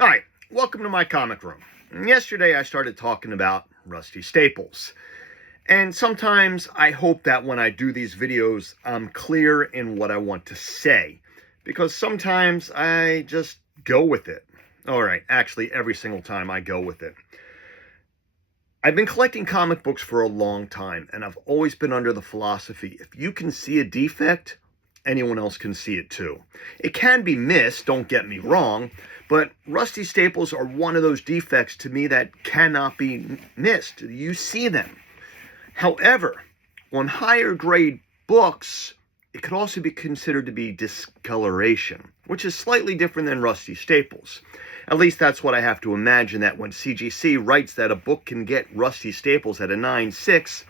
Hi, welcome to my comic room. Yesterday I started talking about rusty staples. And sometimes I hope that when I do these videos, I'm clear in what I want to say. Because sometimes I just go with it. Alright, actually every single time I go with it. I've been collecting comic books for a long time, and I've always been under the philosophy, if you can see a defect, anyone else can see it too. It can be missed, don't get me wrong, but rusty staples are one of those defects to me that cannot be missed. You see them. However, on higher grade books, it could also be considered to be discoloration, which is slightly different than rusty staples. At least that's what I have to imagine, that when CGC writes that a book can get rusty staples at a 9.6,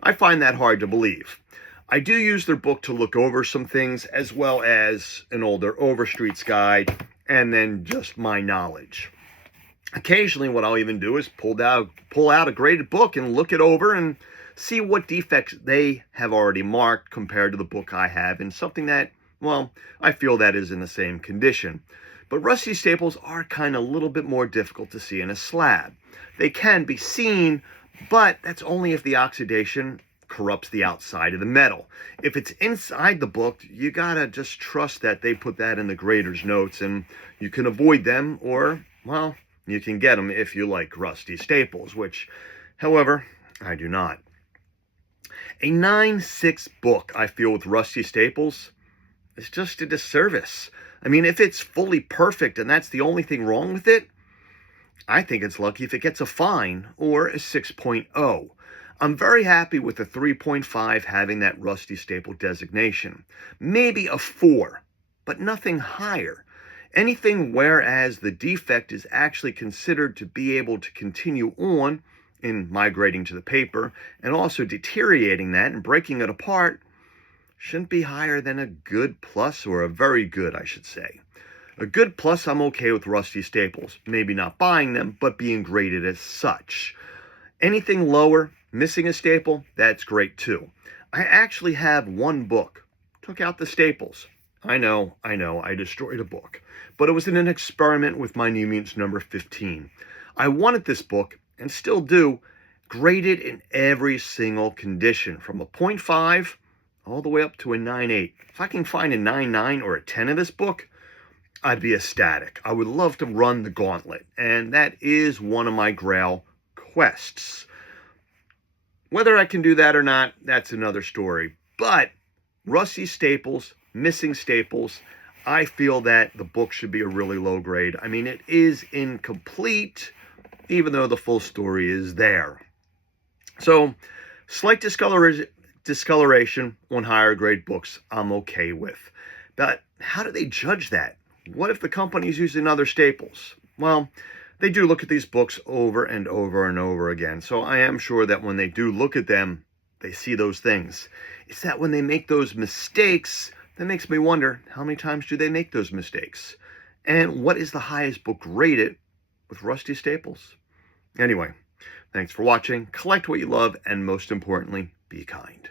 I find that hard to believe. I do use their book to look over some things, as well as an older Overstreet's guide, and then just my knowledge. Occasionally what I'll even do is pull out a graded book and look it over and see what defects they have already marked compared to the book I have, and something that, well, I feel that is in the same condition. But rusty staples are kind of a little bit more difficult to see in a slab. They can be seen, but that's only if the oxidation corrupts the outside of the metal. If it's inside the book, you gotta just trust that they put that in the grader's notes, and you can avoid them, or, well, you can get them if you like rusty staples, which, however, I do not. A 9.6 book, I feel, with rusty staples is just a disservice. I mean, if it's fully perfect and that's the only thing wrong with it, I think it's lucky if it gets a fine or a 6.0. I'm very happy with a 3.5 having that rusty staple designation. Maybe a 4, but nothing higher. Anything whereas the defect is actually considered to be able to continue on in migrating to the paper and also deteriorating that and breaking it apart shouldn't be higher than a good plus, or a very good, I should say. A good plus, I'm okay with rusty staples. Maybe not buying them, but being graded as such. Anything lower, missing a staple, that's great too. I actually have one book. Took out the staples. I know, I destroyed a book. But it was in an experiment with my New Mutants number 15. I wanted this book, and still do, graded in every single condition, from a 0.5 all the way up to a 9.8. If I can find a 9.9 or a 10 of this book, I'd be ecstatic. I would love to run the gauntlet, and that is one of my Grail quests. Whether I can do that or not, that's another story. But rusty staples, missing staples, I feel that the book should be a really low grade. I mean, it is incomplete, even though the full story is there. So, slight discoloration on higher grade books, I'm okay with. But how do they judge that? What if the company's using other staples? Well, they do look at these books over and over and over again. So I am sure that when they do look at them, they see those things. It's that when they make those mistakes, that makes me wonder, how many times do they make those mistakes? And what is the highest book rated with rusty staples? Anyway, thanks for watching. Collect what you love, and most importantly, be kind.